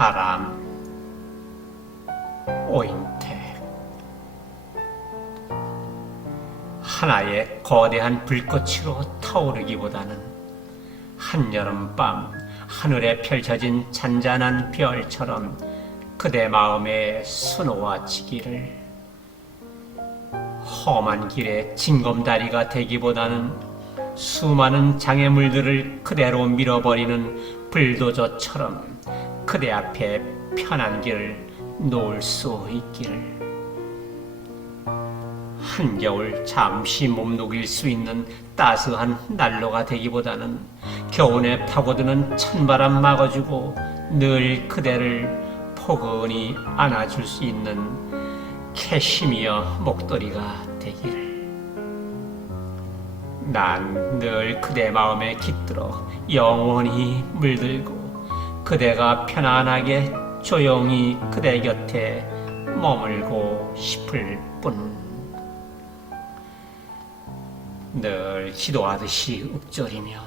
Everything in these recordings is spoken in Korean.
바람, 오인택. 하나의 거대한 불꽃으로 타오르기보다는 한여름밤 하늘에 펼쳐진 잔잔한 별처럼 그대 마음에 수놓아지기를 험한 길에 징검다리가 되기보다는 수많은 장애물들을 그대로 밀어버리는 불도저처럼 그대 앞에 편한 길을 놓을 수 있기를. 한겨울 잠시 몸 녹일 수 있는 따스한 난로가 되기보다는 겨우내 파고드는 찬바람 막아주고 늘 그대를 포근히 안아줄 수 있는 캐시미어 목도리가 되기를 난 늘 그대 마음에 깃들어 영원히 물들고 그대가 편안하게 조용히 그대 곁에 머물고 싶을 뿐. 늘 기도하듯이 읊조리며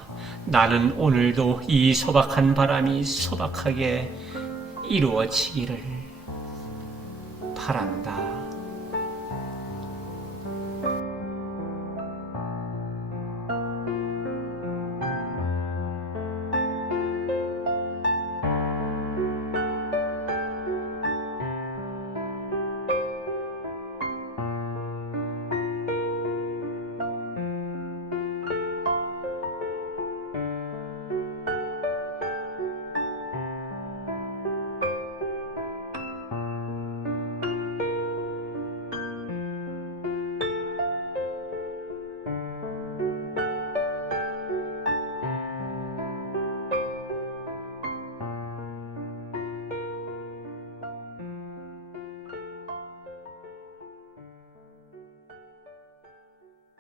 나는 오늘도 이 소박한 바람이 소박하게 이루어지기를 바란다.